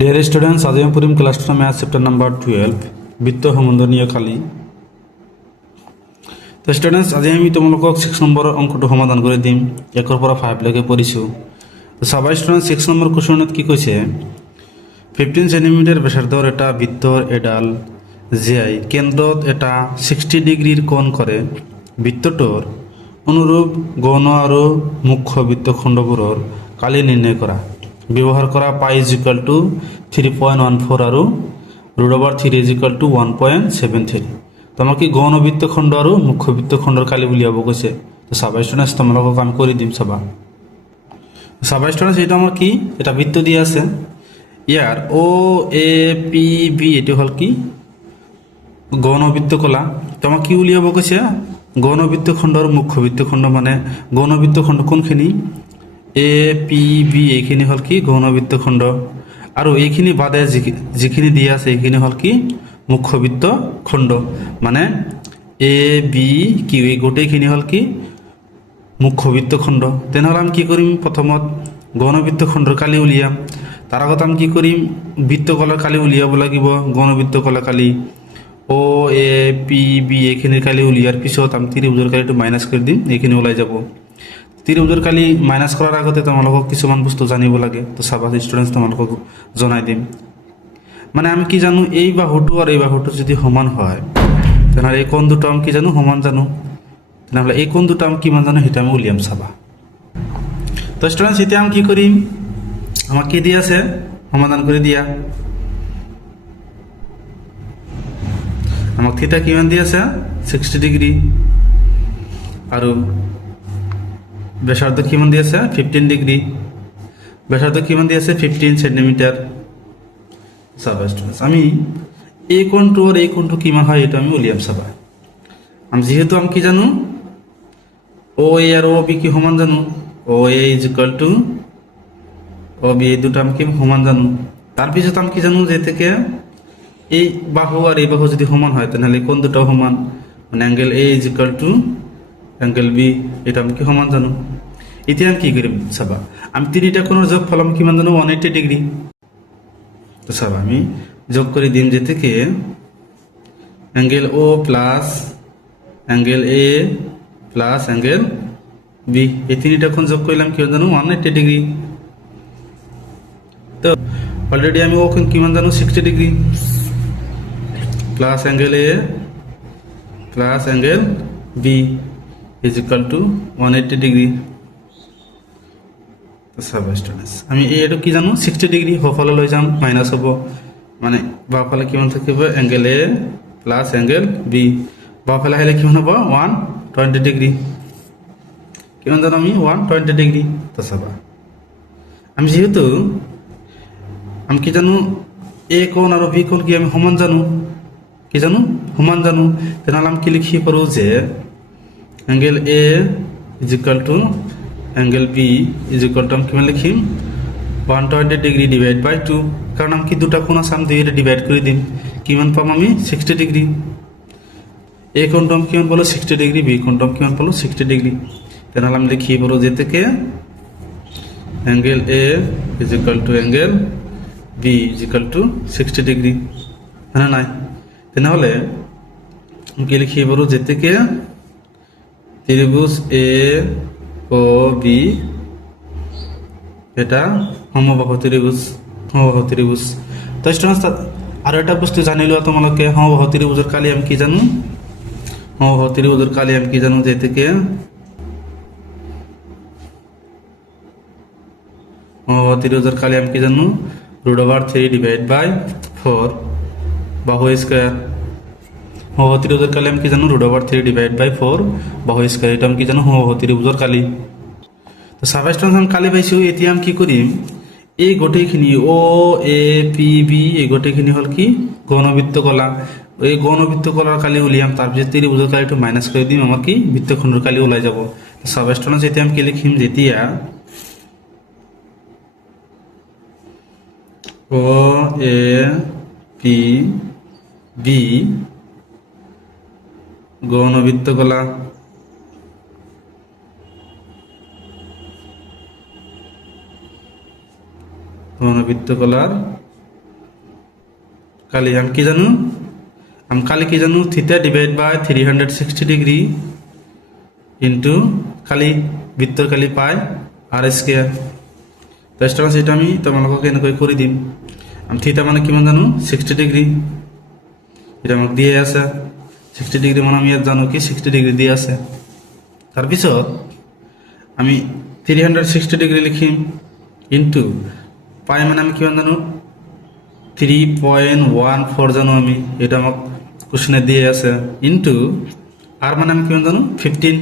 Dear students, আজ আমি পড়িম class 10 math chapter number 12 বৃত্ত সমন্ধনীয় খালি। তো স্টুডেন্টস আজ আমি তোমালোকক 6 নম্বর অঙ্কটো সমাধান করে দিম। 1 পৰা 5 লৈকে পঢ়িছো। তো সবাই স্টুডেন্ট 6 নম্বৰ কোৱেশ্যনত কি কৈছে 15 সেন্টিমিটার ব্যাসার্ধৰ এটা বৃত্তৰ এডাল জিআই কেন্দ্ৰত এটা 60 ডিগ্ৰীৰ কোণ কৰে বৃত্তটোৰ অনুৰূপ গৌণ আৰু মুখ্য বৃত্তখণ্ডবোৰৰ কালি নিৰ্ণয় কৰা ব্যবহার করা পাই ইজ ইকুয়াল টু 3.14 আর root over 3 is equal to 1.73 তোমাকে গৌণ বৃত্তখণ্ড আর মুখ্য বৃত্তখণ্ডর কালি উলিয়াব কৈছে। তো সাবাই স্টুডেন্টস তোমালোকক আমি করে দিম সাবাই স্টুডেন্টস এটা আমার কি এটা বৃত্ত দিয়ে আছে ইয়ার ও এ পি বি এটি হল কি গৌণ বৃত্তকলা তোমাক কি উলিয়াব কৈছে গৌণ বৃত্তখণ্ড আর মুখ্য বৃত্তখণ্ড মানে গৌণ বৃত্তখণ্ড কোনখিনি এ পি বি এইখিনি হল কি গৌণ বৃত্তখণ্ড আর এইখিনি বাদে যিখিনি দিয়ে আছে এইখিনি হল কি মুখ্য বৃত্তখণ্ড মানে এ বি কি এই গোটেইখিনি হল কি মুখ্য বৃত্তখণ্ড। তেনেহলে আমি কি কৰিম প্ৰথমত গৌণ বৃত্তখণ্ডৰ কালি উলিয়াম তাৰ আগত আমি কি কৰিম বৃত্তকলাৰ কালি উলিয়াব লাগিব গৌণ বৃত্তকলাৰ কালি ও এ পি বি এইখিনিৰ কালি উলিয়াৰ পিছত আমি ত্ৰিভুজৰ কালিটো মাইনাছ কৰি দিম এইখিনি ওলাই যাব। ত্রিভুজৰ কালি মাইনাছ কৰাৰ আগতে তোমালোকক কিছুমান বস্তু জানিব লাগে। তো চাবা ষ্টুডেণ্টছ তোমালোকক জনাই দিম মানে আমি কি জানো এই বাহুটো আৰু এই বাহুটো যদি সমান হয় তেনেহ'লে এই কোণ দুটো আমি কি জানো সমান জানো তেনেহ'লে এই কোণ দুটো আমি কিমান জানো সেইটো আমি উলিয়াম চাবা। তো ষ্টুডেণ্টছ এতিয়া আমি কি কৰিম আমাক কি দিয়া আছে সমাধান কৰি দিয়া আমাক থিটা কিমান দি আছে 60 ডিগ্ৰী আৰু ব্যাসার্ধ কিমান দি আছে 15 ডিগ্রি ব্যাসার্ধ কিমান দি আছে 15 সেন্টিমিটার। চাবা স্টুডেন্টস আমি এই কোণটো আর এই কোণটো কিমান হয় এটা আমি উলিয়াম চাবা। আমি যেহেতু আমি কি জানো ও এ আর ও বি কি সমান জানো O A is equal to O B এই দুটো আমি কি সমান জানো তাৰপিছত আমি কি জানো যে থেকে এই বাহু আর এই বাহু যদি সমান হয় তাহলে কোণ দুটো সমান মানে angle A is equal to angle B এটা আমি কি সমান জানো। এতিয়া আমি কি কৰিম চাবা আমি তিনিটা কোণৰ যোগফল আমি কিমান জানো 180 ডিগ্ৰী। তো চাবা আমি যোগ কৰি দিম যে থেকে angle O plus angle A plus angle B এই তিনিটা কোণ যোগ কৰিলাম কি জানো 180 ডিগ্ৰী। তো অলরেডি আমি ও কোণ কিমান জানো 60 degree plus angle A plus angle B is equal to 180 degree. তো চাবা স্টুডেন্টস আমি এইটো কি জানো 60 ডিগ্রি হফলে লৈ যাম মাইনাস হ'ব মানে বাওফালে কিমান থাকিব angle A plus angle B বাওফালে আহিলে কিমান হ'ব 120 ডিগ্রি কিমান জানো আমি 120 ডিগ্রি। তো চাবা আমি যেহেতু আমি কি জানো এ কোণ আৰু বি কোণ কি আমি সমান জানো কি জানো সমান জানো তেনেহ'লে আমি কি লিখি পাৰোঁ যে angle A is equal to angle B is equal to আমি কিমান লিখিম 120 ডিগ্রি ডিভাইড বাই 2 কারণ আমি কি দুটা কোণ আছে আমি দুইটা ডিভাইড করে দিম কিমান পাম আমি 60 ডিগ্রি এ কোণটো আমি কিমান পালো 60 ডিগ্রি বি কোণটো আমি কিমান পালো 60 ডিগ্রি তেনেহ'লে আমি লিখি পাৰোঁ যে থেকে angle A is equal to angle B is equal to 60 degree হ্যাঁ নাই তেনেহ'লে আমি কি লিখি পাৰোঁ যে থেকে ত্রিভুজ এ ও বি এটা সমবাহু ত্রিভুজ। তো স্টুডেন্টস আর একটা বস্তু জানিলো তোমালোকে সমবাহু ত্রিভুজের কালি আমি কি জানো সমবাহু ত্রিভুজের কালি আমি কি জানো যে থেকে সমবাহু ত্রিভুজের কালি আমি কি জানো রুট ওভার 3 ডিভাইড বাই 4 বাহু স্কয়ার সমবাহু ত্রিভুজের কালি আমি কি জানো রুট ওভার 3 ডিভাইড বাই 4 বাহু স্কয়ার এটা আমি কি জানো সমবাহু ত্রিভুজের কালি। তো চাবা স্টুডেন্টস আমি কালি পাইছো এতিয়া আমি কি কৰিম এই গোটেইখিনি ও এ পি বি এই গোটেইখিনি হল কি গৌণ বৃত্তকলা এই গৌণ বৃত্তকলার কালি উলিয়াম তাৰপিছত ত্রিভুজের কালিটো মাইনাস কৰি দিম আমার কি বৃত্তখণ্ডৰ কালি ওলাই যাব। চাবা স্টুডেন্টস এতিয়া আমি কি লিখিম যেতিয়া ও এ পি বি গৌণ বৃত্তকলা বৃত্তকলার কালি আমি কি জানো আমি কালি কি জানো theta divide by 360 degree into কালি বৃত্তর কালি পাই আর স্কোয়ার। তো স্টুডেন্টস এটা আমি তোমালোকক এনেকৈ কৰি দিম। আমি থিটা মানে কিমান জানো 60 ডিগ্রি, এটা আমাক দিয়ে আছে 60 ডিগ্রি মানে আমি ইয়াত জানো কি 60 ডিগ্রি দিয়ে আছে। তাৰপিছত আমি 360 ডিগ্রি লিখিম ইন্টু পাই মানে আমি কিমান জানো 3.14 জানো আমি, এটা আমাক কোশ্চেনে দিয়ে আছে ইন্টু আর মানে আমি কিমান জানো 15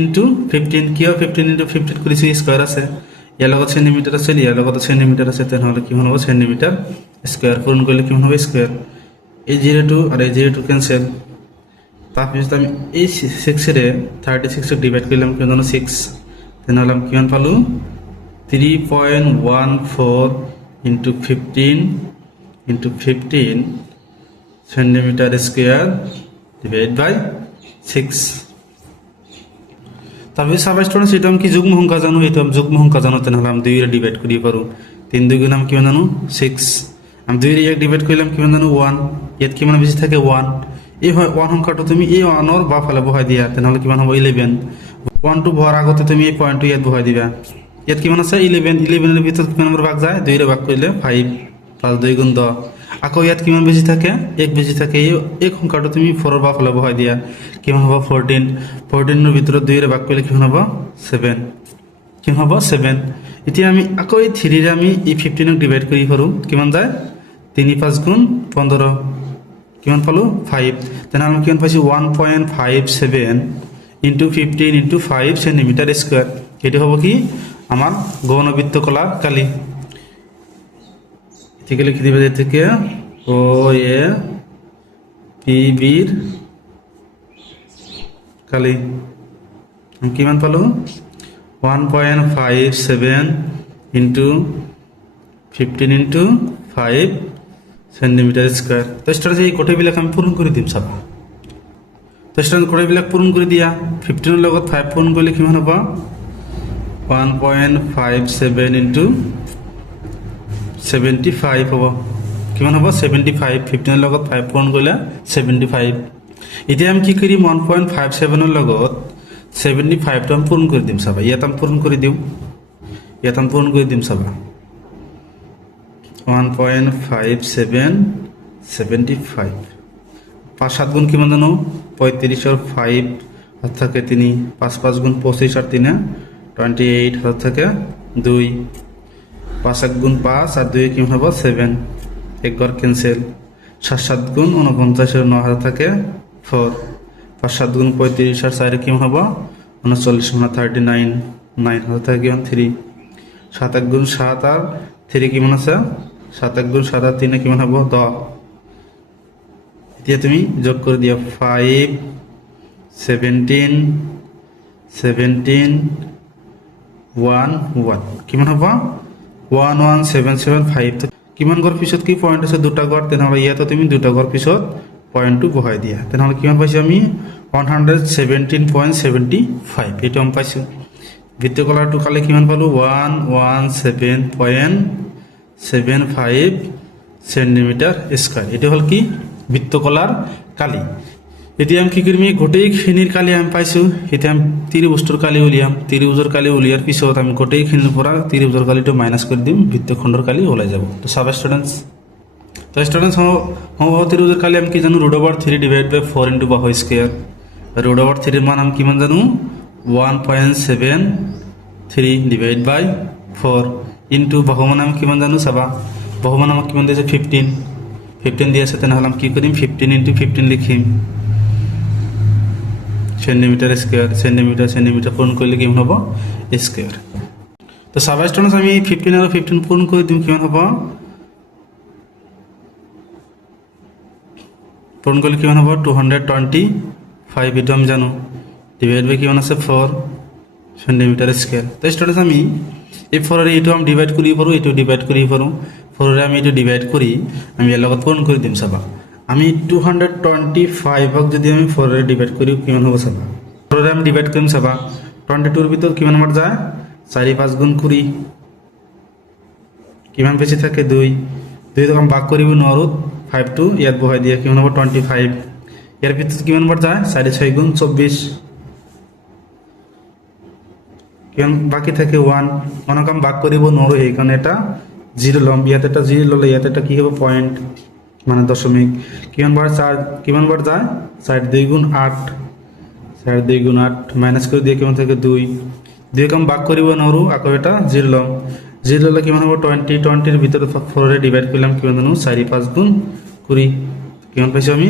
ইন্টু 15 কিয় 15 ইন্টু 15 কৰিছো স্কোয়ার আছে, ইয়াৰ লগত সেন্টিমিটার আছে ইয়াৰ লগত সেন্টিমিটার আছে, তেনেহ'লে কিমান হ'ব সেন্টিমিটার স্কোয়ার, পূরণ কৰিলে কিমান হ'ব স্কোয়ার। এই 02 আর এই 02 ক্যান্সেল। তাৰপিছত আমি এই 6ৰে 36 ডিভাইড কৰিলাম কিমান জানো 6, তেনেহ'লে আমি কিমান পালো 3.14 into 15 centimetre square divide by 6। তাৰপিছত চাবা ষ্টুডেন্টস এটা আমি কি যুগ্ম সংখ্যা জানো, এটা আমি যুগ্ম সংখ্যা জানো, তেনেহ'লে আমি 2ৰে ডিভাইড কৰিব পাৰোঁ। 3 2 গুণ আমি কিমান জানো 6, আমি 2ৰে ইয়াক ডিভাইড কৰিলাম কিমান জানো 1, ইয়াত কিমান বেছি থাকে 1, এই 1 সংখ্যাটো তুমি এই 1ৰ বাওঁফালে বহাই দিয়া, তেনেহ'লে কিমান হ'ব 11। 1টো বহাৰ আগতে তুমি এই পইণ্টটো ইয়াত বহাই দিবা, ইয়াত কিমান আছে 11, 11ৰ ভিতৰত কিমান নম্বৰ ভাগ যায় 2ৰে ভাগ কৰিলে 5, 5 2 গুণ 10, আকৌ ইয়াত কিমান বেছি থাকে 1 বেছি থাকে, এই সংখ্যাটো তুমি 4ৰ বাওঁফালে বহাই দিয়া, কিমান হ'ব 14, 14ৰ ভিতৰত 2ৰে ভাগ কৰিলে কিমান হ'ব 7, কিমান হ'ব 7। এতিয়া আমি আকৌ এই 3ৰে আমি এই 15ক ডিভাইড কৰি পাৰোঁ, কিমান যায় 3 5 গুণ 15, কিমান পালোঁ 5, তেনেহ'লে আমি কিমান পাইছোঁ 1.57 ইন্টু 15 ইন্টু 5 সেন্টিমিটার স্কোয়ার। এটি হ'ব কি আমার গৌণবৃত্ত কলার কালি। থেকে লিখে দিবে এর থেকে ও এ পি বির কালি আমি কিমান পালো 1.57 ইন্টু 15 ইন্টু 5 সেন্টিমিটার স্কোয়ার। তো স্টুডেন্টস এই গোটেইবিলাক আমি পূরণ করে দিম চাবা। তো স্টুডেন্ট গোটেইবিলাক পূরণ করে দিয়া 15ৰ লগত 5 পূরণ কৰিলে কিমান হ'ব 1.57 ইন্টু 75 হ'ব, কিমান হ'ব 75, 15ৰ লগত 5 পূৰণ কৰিলে 75। এতিয়া আমি কি কৰিম 1.57ৰ লগত 75টো আমি পূৰণ কৰি দিম চাবা, ইয়াত আমি পূৰণ কৰি দিওঁ, ইয়াত আমি পূৰণ কৰি দিম চাবা 1.57 75, 5 7 গুণ কিমান জানো 35 5 হাত থাকে 3, 5 5 গুণ 25 আর 3 28 হাত থাকে 2, 5 1 গুণ 5 আর 2 কিমান হ'ব 7, এক ঘর ক্যান্সেল, 7 7 গুণ 49 আর 9 হাত থাকে 4, 5 7 গুণ 35 আর 4 কিমান হ'ব 39 মানে 39, 9 হাত থাকে কিমান 3, 7 1 গুণ 7 আর 3 কিমান আছে 7 1 গুণ 7 আর 3 কিমান হ'ব 10। এতিয়া তুমি যোগ করে দিয়া 5 17 17 1 1 কিমান হ'ব 11775। কিমান ঘর পিছত কি পয়েন্ট আছে দুটা ঘর, তেনেহ'লে ইয়াতো তুমি দুটা ঘর পিছত পয়েন্টটো বহাই দিয়া, তেনেহ'লে কিমান পাইছো আমি 117.75 এইটো আমি পাইছো। বৃত্তীয় কলাৰটো কালি কিমান পালো 117.75 সেন্টিমিটার স্কয়ার। এটা হল কি বৃত্তকলার কালি। এতিয়া আমি কি কৰিম গোটেইখিনিৰ কালি আমি পাইছোঁ, এতিয়া আমি ত্ৰিভুজটোৰ কালি উলিয়াম, ত্ৰিভুজৰ কালি উলিয়াৰ পিছত আমি গোটেইখিনিৰ পৰা ত্ৰিভুজৰ কালিটো মাইনাছ কৰি দিম, বৃত্তখণ্ডৰ কালি ওলাই যাব। তো চাবা ষ্টুডেণ্টছ, তো ষ্টুডেণ্টছ সমবাহু ত্ৰিভুজৰ কালি আমি কি জানো √3 ডিভাইড বাই 4 ইন্টু বাহু স্কয়ার। √3 মান আমি কিমান জানো 1.73 ডিভাইড বাই 4 ইন্টু বাহু মান আমি কিমান জানো চাবা, বাহু মান আমাক কিমান দিয়েছে 15 দিয়ে আছে, তেনেহ'লে আমি কি কৰিম 15 ইন্টু 15 লিখিম সেন্টিমিটার স্কয়ার, সেন্টিমিটার পূরণ করলে কিমান হ'ব স্কয়ার। তো চাবা ষ্টুডেণ্টছ আমি 15 আৰু 15 পূরণ কৰি দিম, কিমান হ'ব পূরণ করলে কিমান হ'ব 225, এইটো আমি জানো ডিভাইড বাই কিমান আছে 4 সেন্টিমিটার স্কয়ার। তো ষ্টুডেণ্টছ আমি এই 4 এইটো আমি ডিভাইড কৰিব পাৰোঁ, এইটো ডিভাইড কৰিব পাৰোঁ, 4 আমি এইটো ডিভাইড কৰি আমি ইয়াৰ লগত পূৰণ কৰি দিম চাবা। আমি 225ক যদি আমি 4 ডিভাইড করি কিমান হ'ব চাবা, 4 আমি ডিভাইড কৰিম চাবা 22ৰ ভিতৰত কিমান নম্বৰ যায় 4 5 গুণ 20, কিমান বেশি থাকে 2, 2 রকম ভাগ করিব নোৱাৰো 5 টু ইয়াত বহাই দিয়া কিমান হ'ব 25 ইয়াৰ ভিতৰত কিমান বাৰ যায় 4 গুণ 24 কিমান বাকি থাকে 1 অনকাম ভাগ কৰিব নোৱাৰো সেইকাৰণে এটা 0 লম ইয়াত এটা 0 ললে ইয়াত এটা কি হ'ব পয়েন্ট মানে দশমিক কিমান বার 4 কিমান বার যায় 4 2 গুণ 8 4 2 গুণ 8 মাইনাস করে দিয়ে কিমান থাকে 2 2 কম ভাগ কৰিব নোৱাৰো আকৌ এটা 0 লম 0 ললে কিমান হ'ব 20 20 এর ভিতরে 4 রে ডিভাইড করলাম কিমান জানো 4 5 গুণ 20 কিমান পাইছো আমি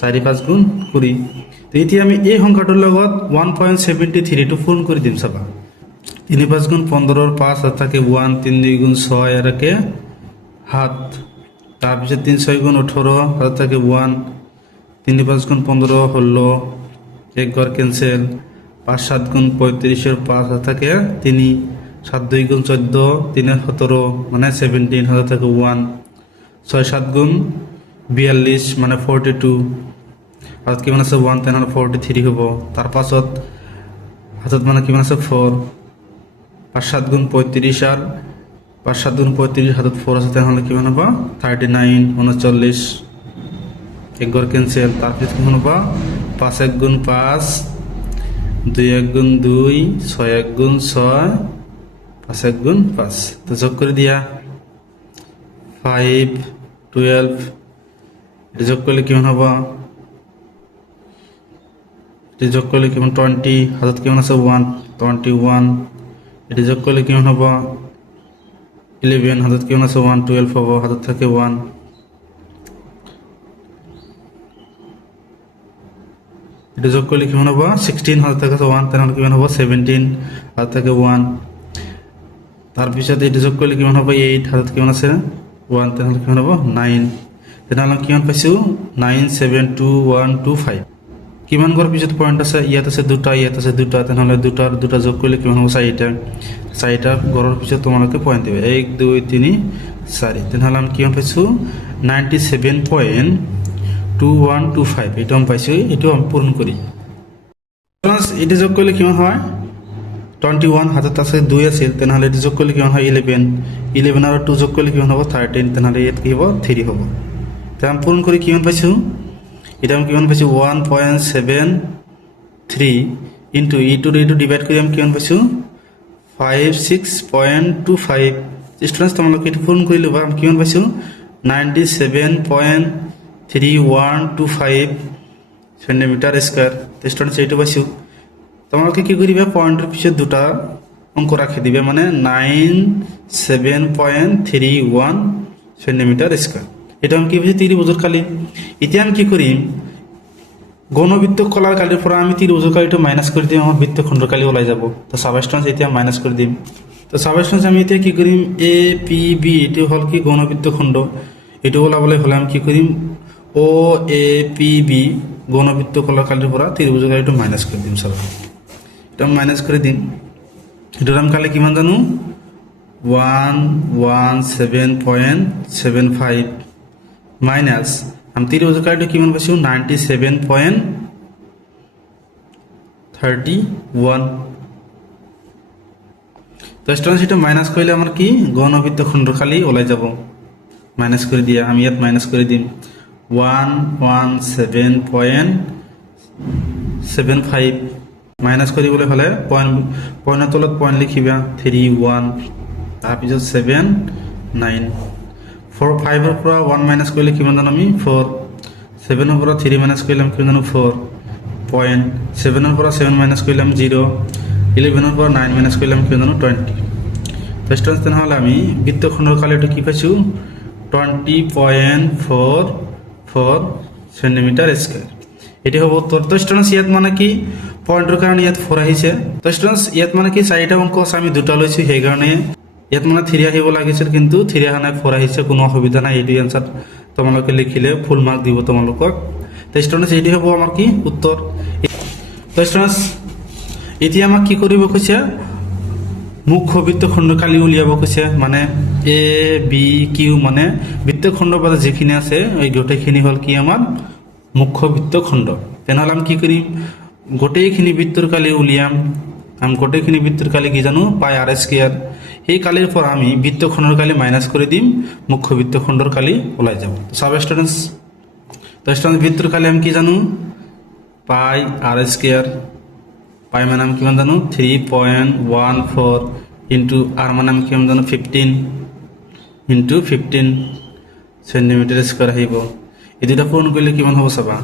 4 5 গুণ 20 তো এতিয়া আমি এই সংখ্যাটোৰ লগত 1.73 টো পূৰণ কৰি দিম চাবা 3 5 গুণ 15 এর 5 থাকে 1 3 2 গুণ 6 এর কে 7 তারপরে 3 6 গুণ 18 হাতে থাকে 1 3 5 গুণ 15 হলো এক ঘর ক্যান্সেল 5 7 গুণ 35 এর 5 হাতে থাকে 3 7 2 গুণ 14 3 এর 17 মানে 17 হাতে থাকে 1 6 7 গুণ 42 মানে 42 হাতে কি মানে আছে 1 10 43 হবো তার পাছত হাতে মানে কি মানে আছে 4 5 7 গুণ 35 আর 5 7 গুণ 35 হাতত 4 আছে তাহলে কি হবে 39 39 এক ঘর ক্যান্সেল তারপর কি হবে 5 1 গুণ 5 2 1 গুণ 2 6 1 গুণ 6 5 1 গুণ 5 তো যোগ করে দিয়া 5 12 এটা যোগ করলে কি হবে এটা যোগ করলে কি 20 হাতত কি আছে 1 21 এটা যোগ করলে কি হবে 11 হাতত কি আছে 1 12 হবো হাতত থাকে 1 এটা যোগ করলে কি হবে 16 হাতত থাকে 1 তাহলে কি হবে 17 হাতত থাকে 1 তার পিছতে এটা যোগ করলে কি হবে 8 হাতত কি আছে 1 তাহলে কি হবে 9 তাহলে কি পাইছো 9 7 2 1 2 5 কিমান ঘর পিছত পয়েন্ট আছে ইয়াত আছে দুটা ইয়াত আছে দুটা তাহলে দুটা যোগ করলে কিমান হবে 4টা 4টা ঘরের পিছত তোমাকে পয়েন্ট দিবে 1 2 3 4 তাহলে আমি কিমান পাইছো 97.2125 এটা আমি পাইছো এটা আমি পূরণ করি এটা যোগ করলে কিমান হয় 21 হাতত আছে 2 আছিল তাহলে এটা যোগ করলে কিমান হয় 11 11 আর 2 যোগ করলে কিমান হবে 13 তাহলে ইয়াত কি হবে 3 হবে তাহলে আমি পূরণ করি কিমান পাইছো এটা আমি কিমান পাইছো 1.73 ইনটু ইটু ডিভাইড করে আমি কিমান পাইছো 56.25 স্টুডেন্টস তোমালোকে এটা পূরণ কৰি লবা আমি কিমান পাইছো 97.3125 সেন্টিমিটার স্কয়ার স্টুডেন্টস এইটো পাইছো তোমালোকে কি করিবা পয়েন্টের পিছে দুটা অঙ্ক রাখি দিবে মানে 97.31 সেন্টিমিটার স্কয়ার এটা আমি কি বুঝি 30 বছর কালি এতিয়া আমি কি করিম গণবৃত্ত কলার কালির পর আমি 30 বছর কালিটা মাইনাস করে দিম আমার বৃত্তখণ্ড কালি ওলাই যাব তো সাবস্টেন্স এতিয়া মাইনাস করে দিম তো সাবস্টেন্স আমি এতিয়া কি করিম এ পি বি এটি হল কি গণবৃত্তখণ্ড এটি ওলাবলে হলে আমি কি করিম ও এ পি বি গণবৃত্ত কলার কালির পর 30 বছর কালিটা মাইনাস করে দিম সব এটা মাইনাস করে দিম এটার আমি কালি কিমান জানো 117.75 মাইনাস আমি 30 বছর কালিটা কিমান পাইছো 97.31 তো স্টুডেন্টস এটা মাইনাস করলে আমার কি গণবৃত্তখণ্ড খালি ওলাই যাব মাইনাস করে দিয়া আমি ইয়াত মাইনাস করে দিম 117.75 মাইনাস কৰিবলৈ হলে পয়েন্টের তলত পয়েন্ট লিখিবা 31 তাৰপিছত 7 9 4 5 এর পৰা 1 মাইনাস করলে কিমান জানো আমি 4 7 এর পৰা 3 মাইনাস করলাম কিমান জানো 4 পয়েন্ট 7 এর পৰা 7 মাইনাস করলাম 0 11 এর পৰা 9 মাইনাস করলাম কিমান জানো 20 তো স্টুডেন্টস তাহলে আমি বৃত্তখণ্ডৰ কালিটো কি পাইছো 20.44 সেন্টিমিটার স্কয়ার এটি হবো উত্তর তো স্টুডেন্টস ইয়াত মানে কি পয়েন্টের কারণে ইয়াত 4 আহিছে তো স্টুডেন্টস ইয়াত মানে কি 4টা অঙ্ক আছে আমি দুটা লৈছো সেই কারণে ইয়াত মানে 3 আহিব লাগিছিল কিন্তু 3 আহা নাই 4 আহিছে কোনো অসুবিধা নাই এই আনসার তোমালোকে লিখিলে ফুল মার্ক দিব তোমালোকক তো স্টুডেন্টস এটি হবো আমার কি উত্তর তো স্টুডেন্টস এতিয়া আমাক কি কৰিব কৈছে মুখ্য বৃত্তখণ্ড কালি উলিয়াব কৈছে মানে এ বি কিউ মানে বৃত্তখণ্ডৰ পৰা যেখিনি আছে এই গোটেইখিনি হল কি আমাৰ মুখ্য বৃত্তখণ্ড তেনেহলে আমি কি কৰিম গোটেইখিনি বৃত্তৰ কালি উলিয়াম অঙ্কটা এখানে বৃত্তের কালি কি জানো পাই আর স্কোয়ার। এই কালির পর আমি বৃত্তখণ্ডের কালি মাইনাস করে দিম, মুখ্য বৃত্তখণ্ডের কালি ওলাই যাব। সাব স্টুডেন্টস, তো স্টুডেন্টস বৃত্তের কালি আমি কি জানো পাই আর স্কোয়ার। পাই মানে আমি কিমান জানো 3.14 ইন্টু আর মানে আমি কিমান জানো 15 ইন্টু 15 সেন্টিমিটার স্কোয়ার আহিব। এই দুটা পূরণ করলে কিমান হ'ব চাবা,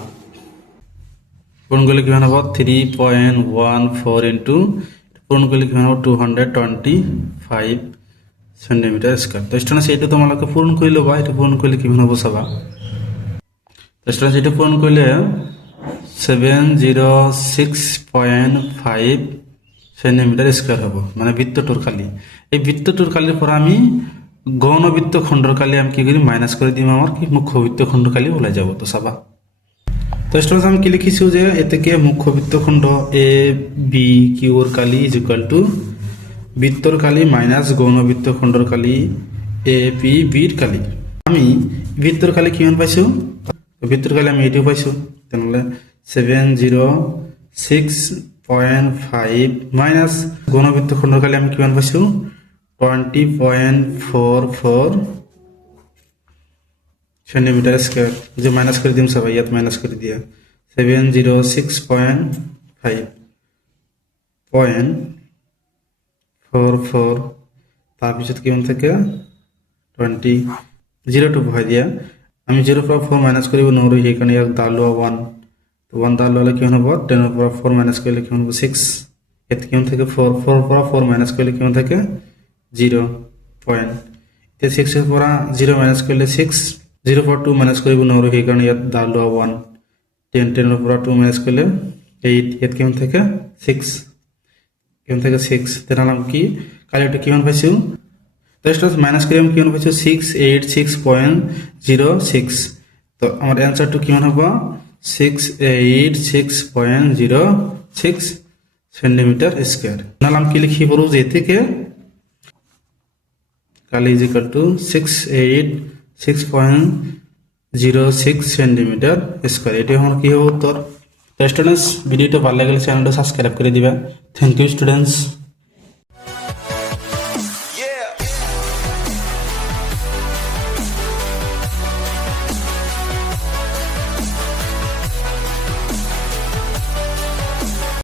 পূরণ করলে কিমান হ'ব 3.14 ইন্টু পূরণ করলে কিমান হ'ব 225 সেন্টিমিটার স্কোয়ার। তো স্টুডেন্টস এইটো তোমালোকে পূরণ কৰি ল'বা, এইটো পূরণ করলে কিমান হ'ব চাবা। তো স্টুডেন্টস এইটো পূরণ করলে 706.5 সেন্টিমিটার স্কোয়ার হব, মানে বৃত্তটোর কালি। এই বৃত্তটোর কালির পর আমি গৌণ বৃত্তখণ্ডর কালি আমি কি করি মাইনাস করে দিম, আমার কি মুখ্য বৃত্তখণ্ডর কালি ওলাই যাব। তো চাবা, তো স্টুডেন্টস আমি কি লিখিছো যে এ থেকে মুখ্য বৃত্তখণ্ড এ বি কিউর কালি ইজ ইকুয়াল টু বৃত্তর কালি মাইনাস গৌণ বৃত্তখণ্ডর কালি এ পি বির কালি। আমি বৃত্তর কালি কিমান পাইছো, বৃত্তর কালি আমি এইটিও পাইছো, তেনেহ'লে 706.5 মাইনাস গৌণ বৃত্তখণ্ডৰ কালি আমি কিমান পাইছো 20.44 সেন্টিমিটার স্কোয়ার। যে মাইনাস করে দিম সবাই, ইয়াত মাইনাস করে দিয়া 706.5.44 তাৰপিছত কিমান থাকে 20 0 বহাই দিয়া। আমি 0 পৰা 4 মাইনাস কৰিব নোৱাৰো, সেইকাৰণে ইয়াক দাল লোৱা 1। তো 1 দাল ল'লে কিমান হ'ব 10 পৰা 4 মাইনাস কৰিলে কিমান হ'ব 6। ইয়াত কিমান থাকে 4 পৰা 4 মাইনাস কৰিলে কিমান থাকে 0 পইণ্ট। এতিয়া 6 পৰা 0 মাইনাস কৰিলে 6, 0 পৰা 2 মাইনাস কৰিব নোৱাৰো, সেইকাৰণে ইয়াত দাল লোৱা 1। 10 পৰা 2 মাইনাস কৰিলে 8, ইয়াত কিমান থাকে 6, কিমান থাকে 6। তেনেহ'লে আমি কি কালিটো কিমান পাইছো, জাস্ট মাইনাস করে আমি কিমান পাইছো 686.06। তো আমার অ্যান্সারটো কিমান হ'ব 686.06 সেন্টিমিটার স্কোয়ার। তাহলে আমি কি লিখি পারো যে থেকে কালি is equal to 686.06 centimetre square. এটি আমার কি হবে উত্তর। তো স্টুডেন্টস ভিডিওটা ভালো লাগলে চ্যানেলটা সাবস্ক্রাইব করে দিবা। Thank you students.